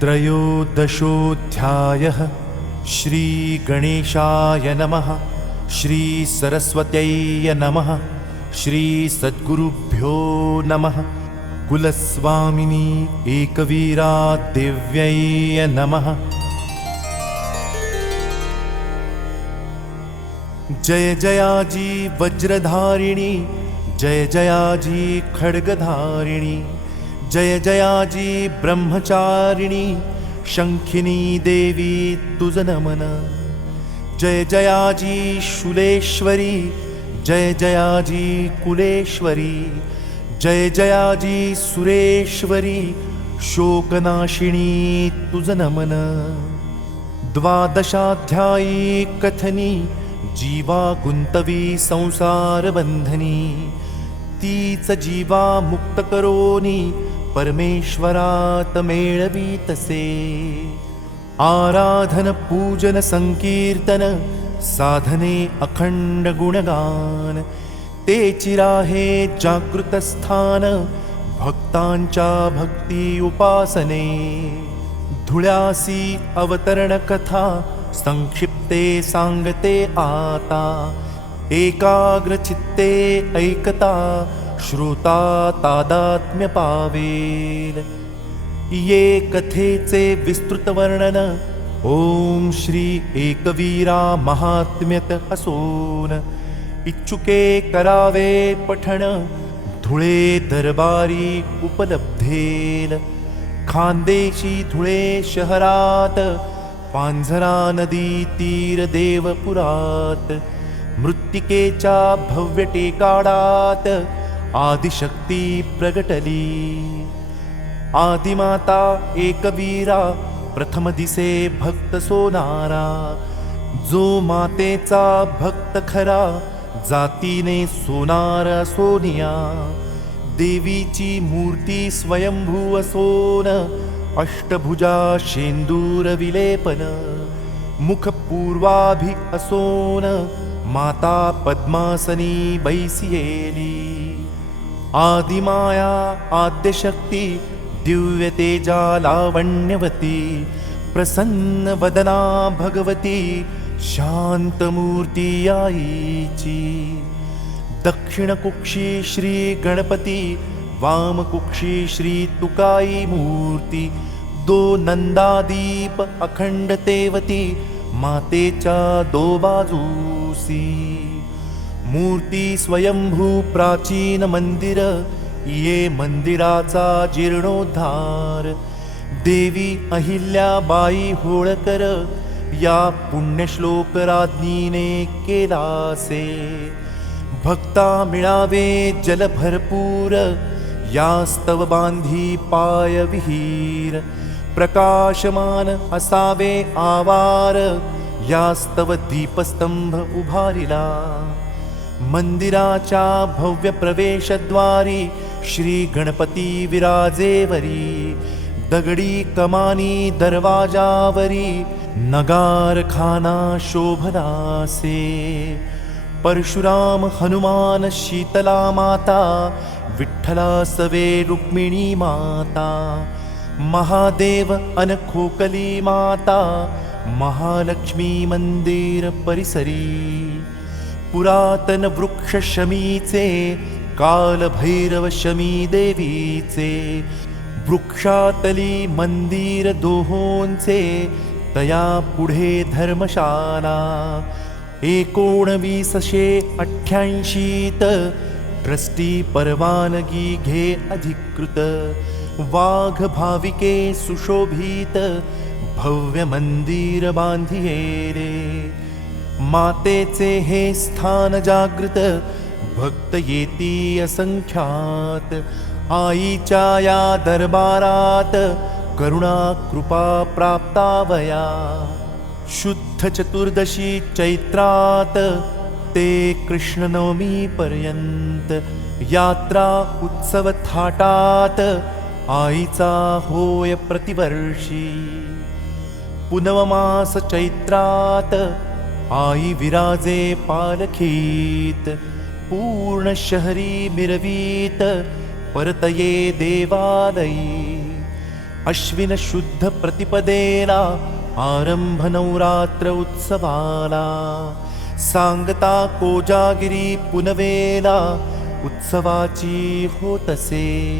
त्रयोदशोऽध्यायः। श्रीगणेशाय नमः। श्रीसरस्वत्यै नमः। श्रीसद्गुरुभ्यो नमः। कुलस्वामिनी एकवीरा देव्यै नमः। जय जयाजी वज्रधारिणी, जय जयाजी खड्गधारिणी, जय जयाजी ब्रह्मचारिणी, शंखिनी देवी तुझ नमन। जय जयाजी शूलेश्वरी, जय जयाजी कुलेश्वरी, जय जयाजी सुरेश्वरी, शोकनाशिनी तुझ नमन। द्वादशाध्यायी कथनी, जीवा गुंतवी संसार बंधनी, तीच जीवा मुक्त करोनी, परमेश्वरात मेळवी तसे। आराधन पूजन संकीर्तन, साधने अखंड गुणगान, तेची राहे जागृत स्थान, भक्तांच्या भक्ती उपासने। धुळ्यासी अवतरण कथा, संक्षिप्ते सांगते आता, एकाग्र चित्ते ऐकता, श्रोता तादात्म्य पावेल। ये कथेचे विस्तृत वर्णन ओम श्री एकवीरा महात्म्यत असोन, इच्छुके करावे पठण, धुळे दरबारी उपलब्धेल। खानदेशी धुळे शहरात, पांझरा नदी तीर देवपुरात, मृत्तिकेच्या भव्य टेकाडात, आदिशक्ती प्रगटली। आदिमाता एकवीरा, प्रथम दिसे भक्त सोनारा, जो मातेचा भक्त खरा, जातीने सोनार सोनिया। देवीची मूर्ती स्वयंभू असोन, अष्टभुजा शेंदूर विलेपन, मुख पूर्वाभि असोन, माता पद्मासनी बैसियेली। आदिमाया आद्यशक्ती, दिव्य तेजा लावण्यवती, प्रसन्न वदना भगवती, शांतमूर्ती आईची। दक्षिण कुक्षी श्री गणपती, वाम कुक्षी श्री तुकाई मूर्ती, दो नंदादीप अखंड तेवती, मातेच्या दो बाजूसी। मूर्ती स्वयंभू प्राचीन मंदिर, ये मंदिराचा जीर्णोद्धार। देवी अहिल्याबाई होळकर, या पुण्यश्लोक राज्ञीने केलासे। भक्ता मिळावे जल भरपूर, यास्तव बांधी पाय विहीर। प्रकाशमान असावे आवार, यास्तव दीपस्तंभ उभारिला। मंदिराच्या भव्य प्रवेशद्वारी, श्री गणपती विराजेवरी। दगडी कमानी दरवाजावरी, नगारखाना शोभनासे। परशुराम हनुमान शीतला माता, विठ्ठला सवे रुक्मिणी माता। महादेव अनखोकली माता, महालक्ष्मी मंदिर परिसरी। पुरातन वृक्ष शमीचे, कालभैरव शमी देवीचे। वृक्षातली मंदिर दोहोंचे, तया पुढे धर्मशाला। 1988 ट्रस्टी परवानगी घे अधिकृत। वाघ भाविके सुशोभित, भव्य मंदिर बांधिये रे। मातेचे हे स्थान जागृत, भक्त येती असंख्यात। आईच्या या दरबारात, करुणा कृपा प्राप्तावया। शुद्ध चतुर्दशी चैत्रात, ते कृष्ण नवमी पर्यंत, यात्रा उत्सव थाटात, आईचा होय प्रतिवर्षी। पुनवमास चैत्रात, आई विराजे पालखीत। पूर्ण शहरी मिरवीत, परतये देवालयी। अश्विन शुद्ध प्रतिपदेला आरंभ नवरात्र उत्सवाला. सांगता कोजागिरी पुनवेला उत्सवाची होतसे.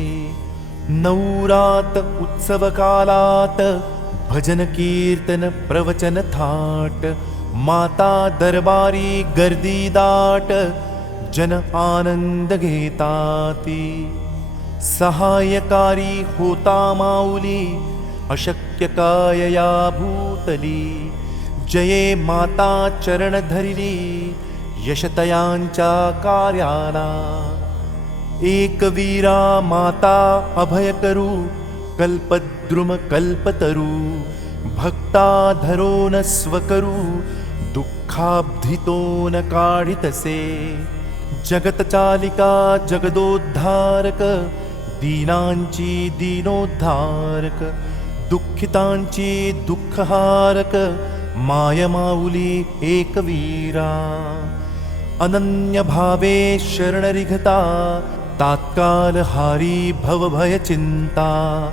नवरात उत्सव कालात भजन कीर्तन प्रवचन थाट. माता दरबारी गर्दी दाट जन आनंद घेताती. सहाय्यकारी होता माऊली अशक्य कायया भूतली. जये माता चरण धरिली यशतयांच्या कार्याला. एकवीरा माता अभय करू कल्पद्रुम कल्पतरू. भक्ता धरोन स्वकरू दुःखाब्धितोन काढितसे. जगतचालिका जगदोद्धारक दीनांची दीनोद्धारक. दुःखितांची दुःखहारक माय माऊली एकवीरा. अनन्य भावे शरणरिघता तात्काल हारी भवभय चिंता.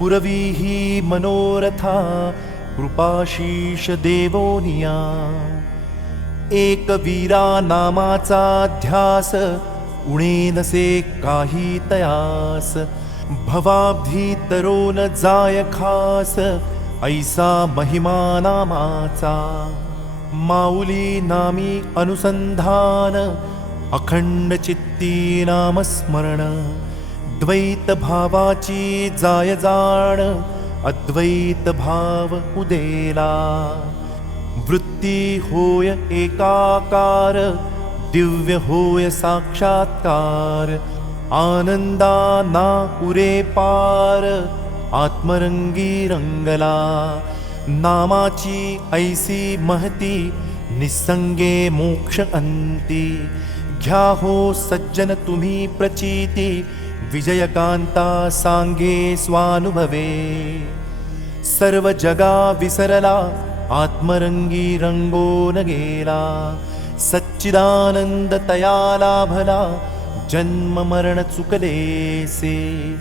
पुरवी ही मनोरथा कृपाशीष देवोनिया. एकवीरा नामाचा ध्यास उणे नसे काही तयास. भवाब्धी तरोन जाय खास ऐसा महिमा नामाचा. माऊली नामी अनुसंधान अखंड चित्ती नामस्मरण. द्वैत भावाची जाय जाण अद्वैत भाव उदेला. वृत्ती होय एकाकार दिव्य होय साक्षात्कार. आनंदा ना उरे पार आत्मरंगी रंगला. नामाची ऐसी महती निसंगे मोक्ष अंती. घ्या हो सज्जन तुम्ही प्रचिती विजयकांता सांगे स्वानुभवे. सर्व जगा विसरला आत्मरंगी रंगोन गेला. सच्चिदानंद तया लाभला जन्म मरण चुकलेसे.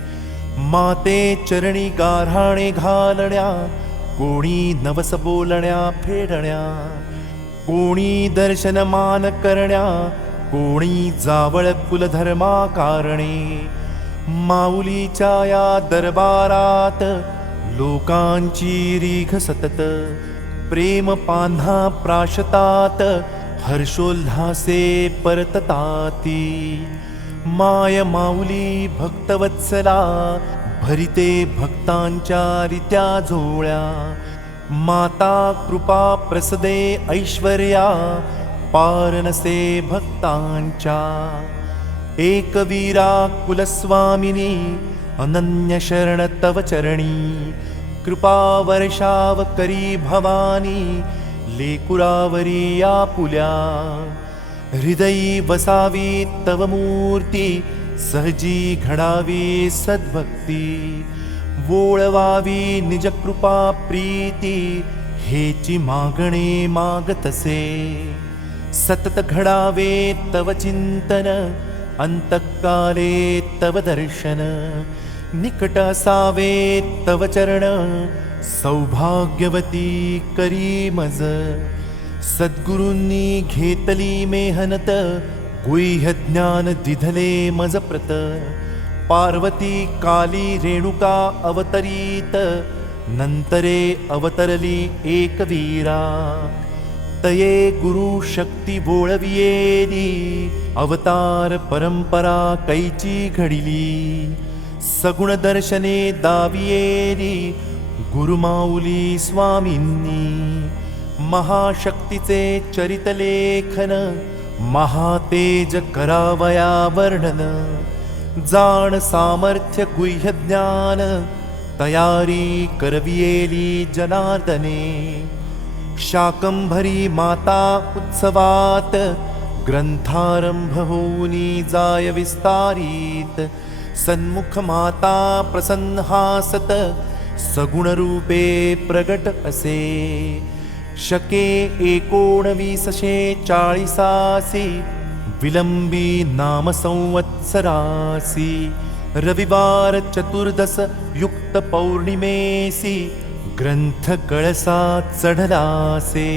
माते चरणी गाऱ्हाणे घालण्या कोणी नवस बोलण्या फेडण्या. कोणी दर्शन मान करण्या कोणी जावळ कुलधर्मा कारणे. माऊलीच्या या दरबारात लोकांची रीघ सतत. प्रेम पान्हा प्राशतात हर्षोल्हासे परतताती. माय माऊली भक्तवत्सला भरिते भक्तांच्या रित्या झोळ्या. माता कृपा प्रसदे ऐश्वर्या पारनसे भक्तांच्या. एकवीरा कुलस्वामिनी अनन्य शरण तव चरणी. कृपा वर्षाव करी भवानी लेकुरावरी या पुल्या. हृदयी वसावी तव मूर्ती सहजी घडावी सद्भक्ती. वोळवावी निज कृपा प्रीती हेची मागणे मागतसे. सतत घडावे तव चिंतन अंतकाले तव दर्शन. निकट असावे तव चरण सौभाग्यवती करी मज. सद्गुरूंनी घेतली मेहनत गुह्य ज्ञान दिधले मज प्रत. पार्वती काली रेणुका अवतरीत नंतरे अवतरली एकवीरा. तये गुरु शक्ती बोळवियेली अवतार परंपरा कैची घडिली. सगुण दर्शने दावियेली गुरुमाऊली स्वामींनी. महाशक्तीचे चरितलेखन महातेज करावया वर्णन. जाण सामर्थ्य गुह्य ज्ञान तयारी करवियेली जनार्दने. शाकंभरी माता उत्सवात ग्रंथारंभ होऊनी जाय विस्तारित. सन्मुख माता प्रसन्न हासत सगुण रूपे प्रगट असे. शके 1940 विलंबी नाम संवत्सरासी. रविवार चतुर्दश युक्त पौर्णिमेसी ग्रंथ कळसात चढलासे.